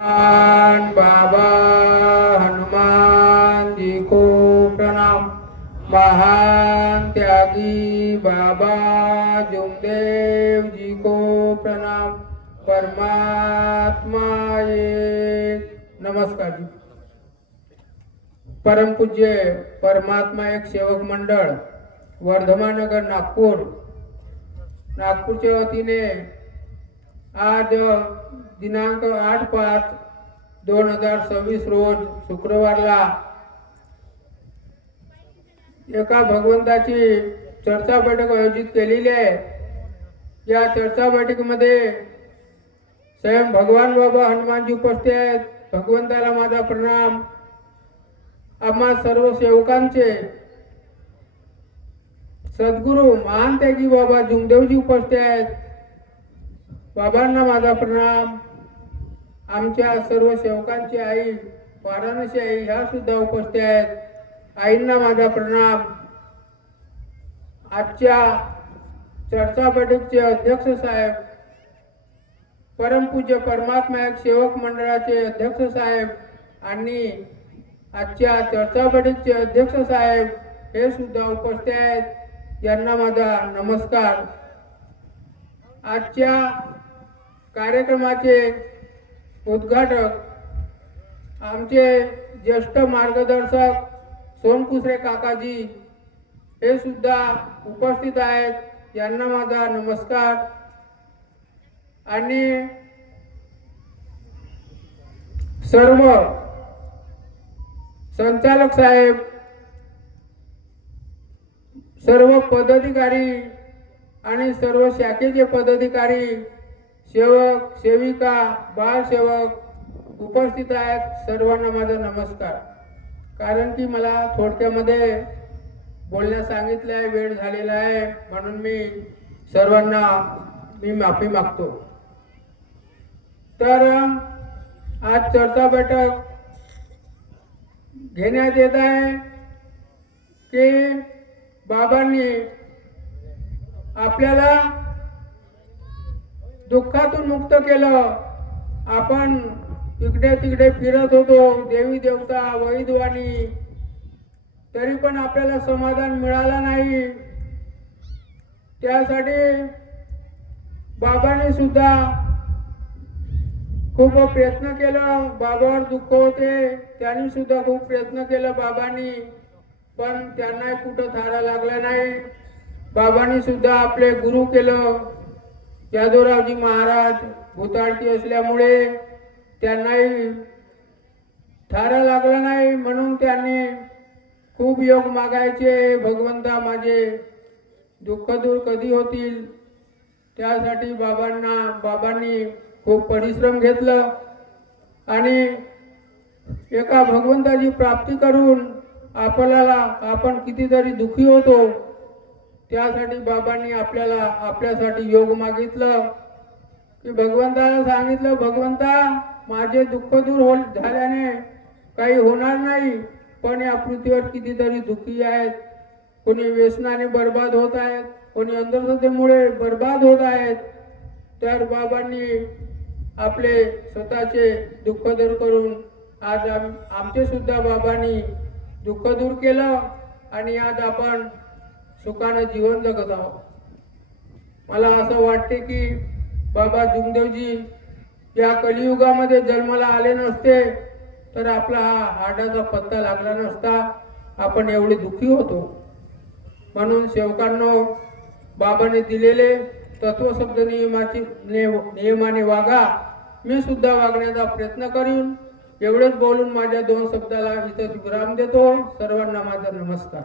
बाबा हनुमान जी को प्रणाम। महान त्यागी बाबा जुमदेव जी को प्रणाम। परमात्मा एक नमस्कार जी। परम पूज्य परमात्मा एक सेवक मंडळ वर्धमान नगर नागपूरच्या वतीने आज दिनांक 8/5/2026 रोज शुक्रवारला एका भगवंताची चर्चा बैठक आयोजित केलेली आहे। या चर्चा बैठकीमध्ये स्वयं भगवान बाबा हनुमानजी उपस्थित आहेत। भगवंताला माझा प्रणाम। आम्हा सर्व सेवकांचे सद्गुरू महान त्यागी बाबा जुमदेवजी उपस्थित आहेत। बाबांना माझा प्रणाम। आमच्या सर्व सेवकांची आई वाराणसी आई ह्या सुद्धा उपस्थित आहेत। आईंना माझा प्रणाम। आजच्या चर्चा बैठकीचे अध्यक्ष साहेब परमपूज्य परमात्मा एक सेवक मंडळाचे अध्यक्ष साहेब आणि आजच्या चर्चा बैठकीचे अध्यक्ष साहेब हे सुद्धा उपस्थित आहेत। यांना माझा नमस्कार। आजच्या कार्यक्रमाचे उद्घाटक आमचे ज्येष्ठ मार्गदर्शक सोनकुसरे काकाजी हे सुद्धा उपस्थित आहेत। यांना माझा नमस्कार। आणि सर्व संचालक साहेब, सर्व पदाधिकारी आणि सर्व शाखेचे पदाधिकारी, सेवक सेविका, बालसेवक उपस्थित आहेत। सर्वांना माझा नमस्कार। कारण की मला थोडक्यामध्ये बोलण्यास सांगितलं आहे, वेळ झालेला आहे, म्हणून मी सर्वांना माफी मागतो। तर आज चर्चा बैठक घेण्यात येत आहे की बाबांनी आपल्याला दुःखातून मुक्त केलं। आपण इकडे तिकडे फिरत होतो, देवी देवता वैद्यवाणी, तरी पण आपल्याला समाधान मिळालं नाही। त्यासाठी बाबांनी सुद्धा खूप प्रयत्न केला। बाबावर दुःख होते, त्यांनी सुद्धा खूप प्रयत्न केला बाबांनी, पण त्यांना कुठं थारा लागला नाही। बाबांनी सुद्धा आपले गुरु केलं। यादवरावजी महाराज भूताळकी असल्यामुळे त्यांनाही थारा लागला नाही, म्हणून त्यांनी खूप योग मागायचे, भगवंता माझे दुःख दूर कधी होतील। त्यासाठी बाबांनी खूप परिश्रम घेतलं आणि एका भगवंताची प्राप्ती करून आपण कितीतरी दुःखी होतो, त्यासाठी बाबांनी आपल्यासाठी योग मागितलं की भगवंताला सांगितलं, भगवंता माझे दुःख दूर झाल्याने काही होणार नाही, पण या पृथ्वीवर कितीतरी दुःखी आहेत। कोणी व्यसनाने बर्बाद होत आहेत, कोणी अंधश्रद्धेमुळे बर्बाद होत आहेत। तर बाबांनी आपले स्वतःचे दुःख दूर करून आज आमचे सुद्धा बाबांनी दुःख दूर केलं आणि आज आपण सुखाने जीवन जगत आहोत। मला असं वाटते की बाबा जुमदेवजी या कलियुगामध्ये जन्माला आले नसते तर आपला हा हाडाचा पत्ता लागला नसता, आपण एवढे दुःखी होतो। म्हणून सेवकांनो, बाबाने दिलेले तत्वशब्द नियमाने वागा। मी सुद्धा वागण्याचा प्रयत्न करीन। एवढेच बोलून माझ्या 2 शब्दाला इथं विराम देतो। सर्वांना माझा नमस्कार।